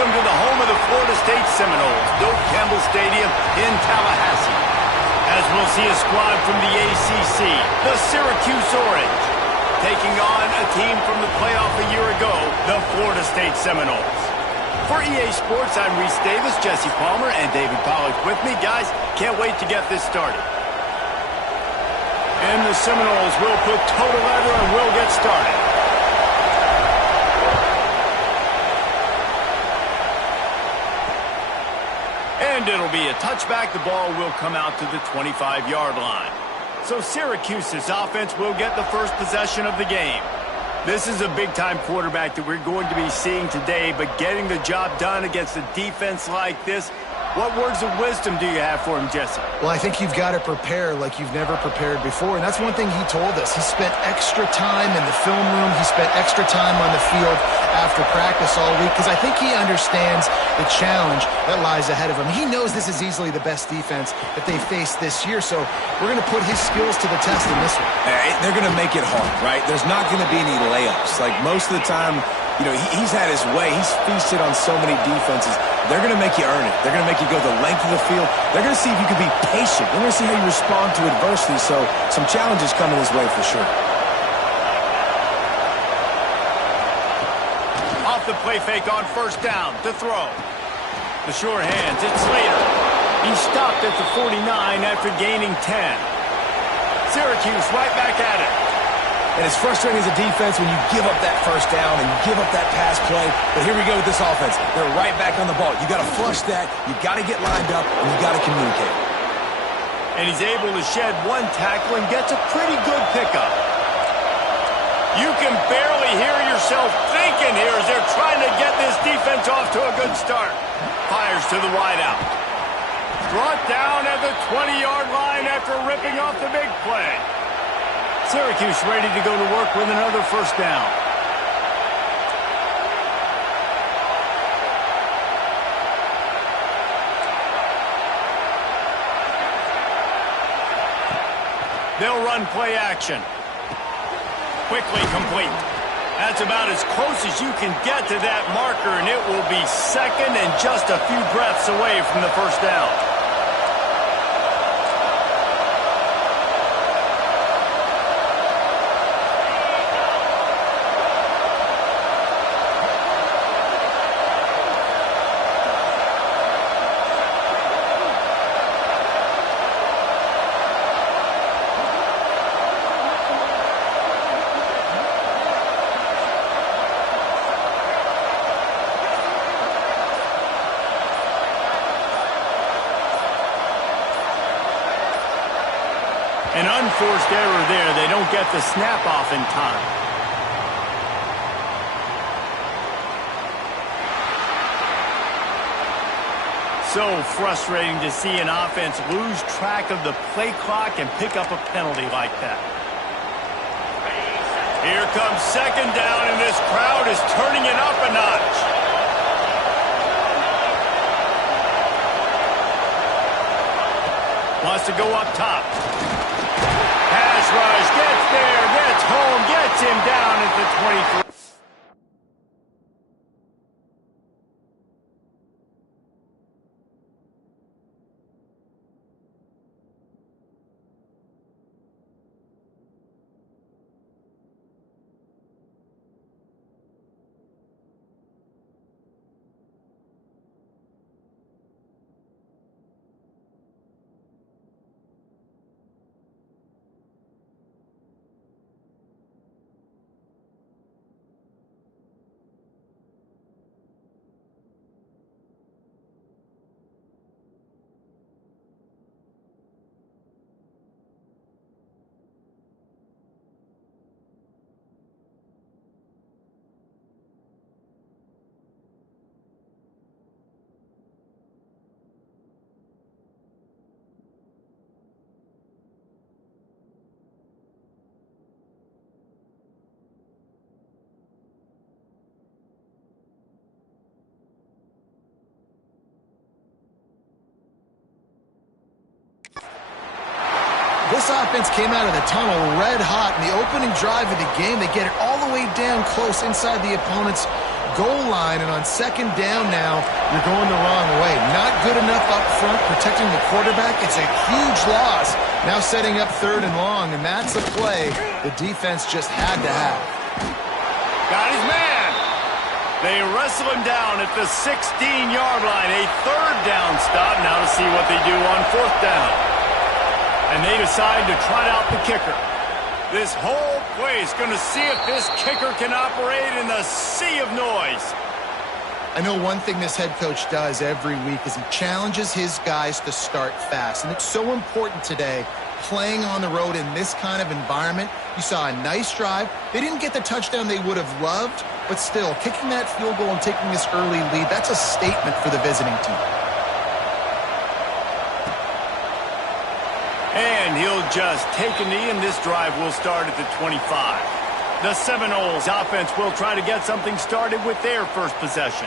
welcome to the home of the Florida State Seminoles, Doak Campbell Stadium in Tallahassee. As we'll see a squad from the ACC, the Syracuse Orange, taking on a team from the playoff a year ago, the Florida State Seminoles. For EA Sports, I'm Reese Davis, Jesse Palmer, and David Pollack with me. Guys, can't wait to get this started. And the Seminoles will put total leather and will get started. And it'll be a touchback. The ball will come out to the 25-yard line. So Syracuse's offense will get the first possession of the game. This is a big-time quarterback that we're going to be seeing today, but getting the job done against a defense like this, what words of wisdom do you have for him, Jesse? Well, I think you've got to prepare like you've never prepared before, and that's one thing he told us. He spent extra time in the film room. He spent extra time on the field after practice all week because I think he understands the challenge that lies ahead of him. He knows this is easily the best defense that they faced this year, so we're going to put his skills to the test in this one. They're going to make it hard, right? There's not going to be any layups. Like most of the time, you know, he's had his way. He's feasted on so many defenses. They're going to make you earn it. They're going to make you go the length of the field. They're going to see if you can be patient. They're going to see how you respond to adversity. So some challenges coming his way for sure. Off the play fake on first down to throw. The sure hands, it's Slater. He stopped at the 49 after gaining 10. Syracuse right back at it. And it's frustrating as a defense when you give up that first down and you give up that pass play. But here we go with this offense. They're right back on the ball. You got to flush that. You got to get lined up, and you got to communicate. And he's able to shed one tackle and gets a pretty good pickup. You can barely hear yourself thinking here as they're trying to get this defense off to a good start. Fires to the wideout. Brought down at the 20-yard line after ripping off the big play. Syracuse ready to go to work with another first down. They'll run play action. Quickly complete. That's about as close as you can get to that marker, and it will be second and just a few breaths away from the first down. An unforced error there. They don't get the snap off in time. So frustrating to see an offense lose track of the play clock and pick up a penalty like that. Here comes second down, and this crowd is turning it up a notch. Wants to go up top. Pass rush, gets there, gets home, gets him down at the 23. This offense came out of the tunnel red hot in the opening drive of the game. They get it all the way down close inside the opponent's goal line, and on second down now, you're going the wrong way. Not good enough up front protecting the quarterback. It's a huge loss. Now setting up 3rd and long, and that's a play the defense just had to have. Got his man. They wrestle him down at the 16-yard line. A 3rd down stop. Now to see what they do on 4th down. And they decide to trot out the kicker. This whole play is going to see if this kicker can operate in the sea of noise. I know one thing this head coach does every week is he challenges his guys to start fast. And it's so important today, playing on the road in this kind of environment. You saw a nice drive. They didn't get the touchdown they would have loved, but still, kicking that field goal and taking this early lead, that's a statement for the visiting team. And he'll just take a knee, and this drive will start at the 25. The Seminoles offense will try to get something started with their first possession.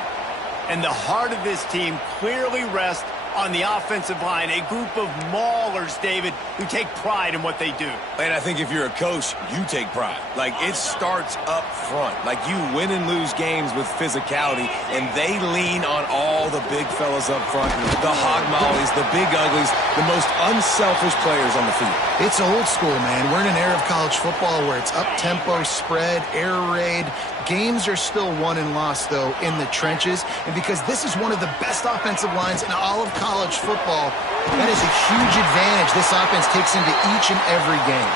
And the heart of this team clearly rests on the offensive line, a group of maulers, David, who take pride in what they do. And I think if you're a coach, you take pride. Like, it starts up front. Like, you win and lose games with physicality, and they lean on all the big fellas up front, the hog mollies, the big uglies, the most unselfish players on the field. It's old school, man. We're in an era of college football where it's up-tempo, spread, air raid. Games are still won and lost, though, in the trenches. And because this is one of the best offensive lines in all of college football, that is a huge advantage this offense takes into each and every game.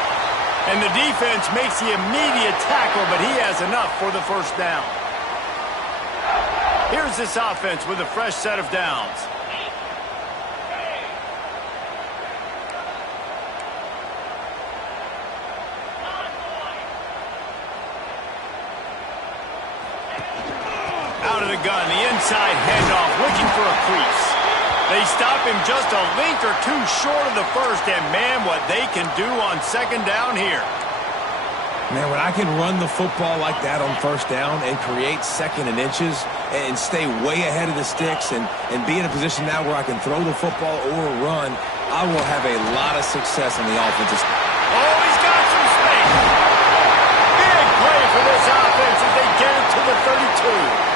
And the defense makes the immediate tackle, but he has enough for the first down. Here's this offense with a fresh set of downs. Out of the gun, the inside handoff, looking for a crease. They stop him just a length or two short of the first, and man, what they can do on second down here. Man, when I can run the football like that on first down and create second and inches and stay way ahead of the sticks and be in a position now where I can throw the football or run, I will have a lot of success on the offensive side. Oh, he's got some space. Big play for this offense as they get it to the 32.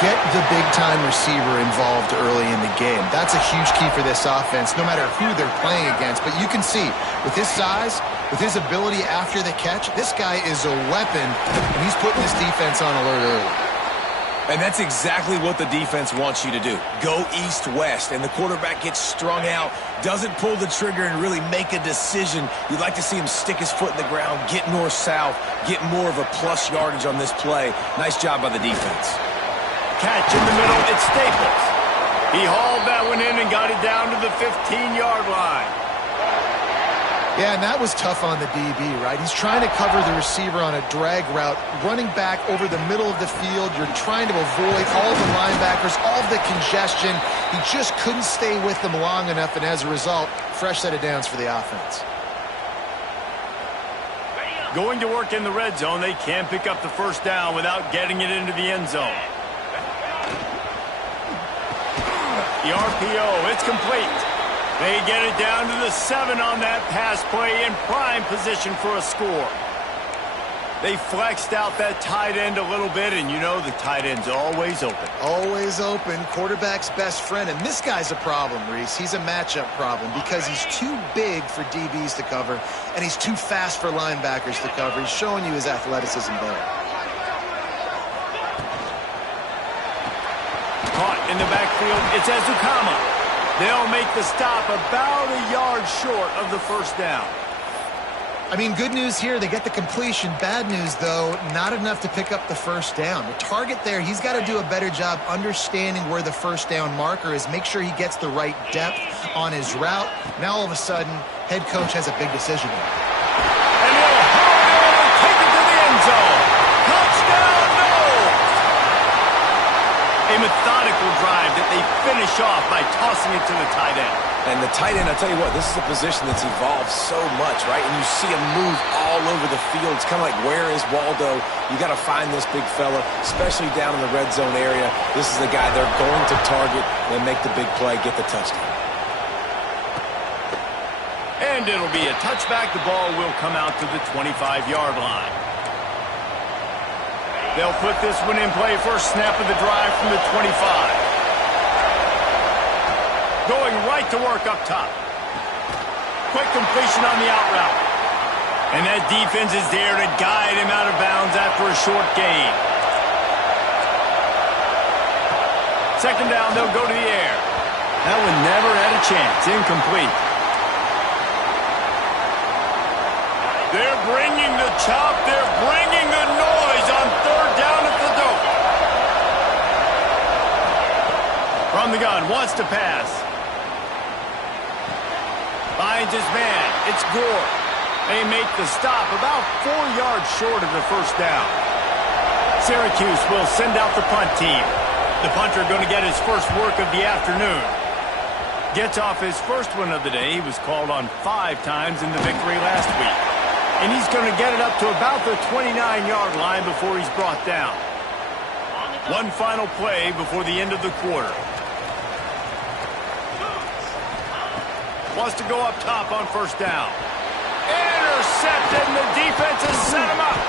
Get the big-time receiver involved early in the game. That's a huge key for this offense, no matter who they're playing against. But you can see, with his size, with his ability after the catch, this guy is a weapon, and he's putting this defense on alert early. And that's exactly what the defense wants you to do. Go east-west, and the quarterback gets strung out, doesn't pull the trigger and really make a decision. You'd like to see him stick his foot in the ground, get north-south, get more of a plus yardage on this play. Nice job by the defense. Catch in the middle, it's Staples. He hauled that one in and got it down to the 15-yard line. Yeah, and that was tough on the DB, right? He's trying to cover the receiver on a drag route, running back over the middle of the field. You're trying to avoid all the linebackers, all the congestion. He just couldn't stay with them long enough, and as a result, fresh set of downs for the offense. Going to work in the red zone, they can't pick up the first down without getting it into the end zone. The RPO, it's complete. They get it down to the 7 on that pass play in prime position for a score. They flexed out that tight end a little bit, and you know the tight end's always open. Always open, quarterback's best friend. And this guy's a problem, Reese. He's a matchup problem because he's too big for DBs to cover, and he's too fast for linebackers to cover. He's showing you his athleticism there. Caught in the backfield, it's Ezukama. They'll make the stop about a yard short of the first down. I mean, good news here, they get the completion. Bad news, though, not enough to pick up the first down. The target there, he's got to do a better job understanding where the first down marker is, make sure he gets the right depth on his route. Now, all of a sudden, head coach has a big decision here. And he'll hold and take it to the end zone. Touchdown, no! A methodical drive that they finish off by tossing it to the tight end. And the tight end, I'll tell you what, this is a position that's evolved so much, right? And you see him move all over the field. It's kind of like, where is Waldo? You got to find this big fella, especially down in the red zone area. This is the guy they're going to target and make the big play, get the touchdown. And it'll be a touchback. The ball will come out to the 25-yard line. They'll put this one in play first snap of the drive from the 25. Going right to work up top. Quick completion on the out route. And that defense is there to guide him out of bounds after a short gain. Second down, they'll go to the air. That one never had a chance. Incomplete. They're bringing the chop. They're bringing the noise on third down at the dope. From the gun, wants to pass. Finds his man. It's Gore. They make the stop about 4 yards short of the first down. Syracuse will send out the punt team. The punter going to get his first work of the afternoon. Gets off his first one of the day. He was called on 5 times in the victory last week. And he's going to get it up to about the 29-yard line before he's brought down. One final play before the end of the quarter. Wants to go up top on first down. Intercepted, and the defense has set him up.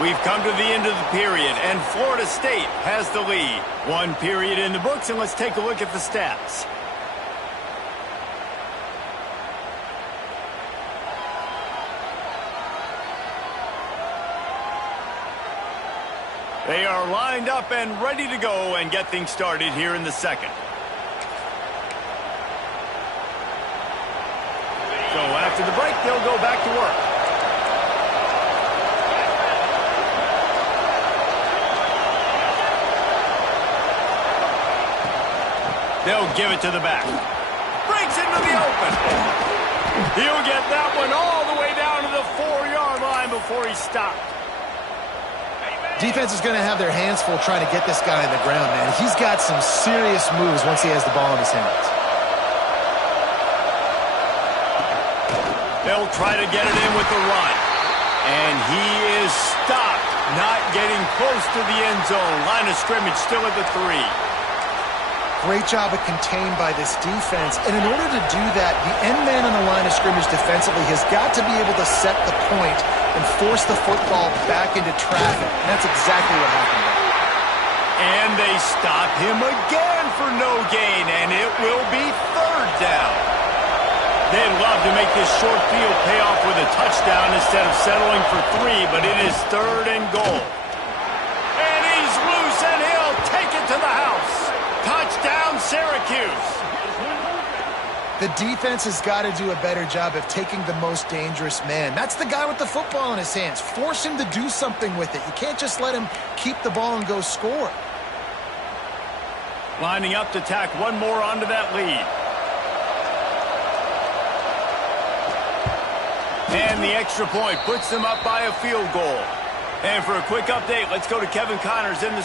We've come to the end of the period, and Florida State has the lead. 1 period in the books, and let's take a look at the stats. They are lined up and ready to go and get things started here in the second. So after the break, they'll go back to work. They'll give it to the back. Breaks into the open. He'll get that one all the way down to the 4-yard line before he stopped. Defense is going to have their hands full trying to get this guy on the ground, man. He's got some serious moves once he has the ball in his hands. They'll try to get it in with the run. And he is stopped, not getting close to the end zone. Line of scrimmage still at the 3. Great job of contained by this defense. And in order to do that, the end man on the line of scrimmage defensively has got to be able to set the point and force the football back into traffic. And that's exactly what happened there. And they stop him again for no gain, and it will be third down. They'd love to make this short field pay off with a touchdown instead of settling for 3, but it is third and goal. And he's loose, and he'll take it to the house. Touchdown, Syracuse. The defense has got to do a better job of taking the most dangerous man. That's the guy with the football in his hands. Force him to do something with it. You can't just let him keep the ball and go score. Lining up to tack one more onto that lead. And the extra point puts them up by a field goal. And for a quick update, let's go to Kevin Connors in the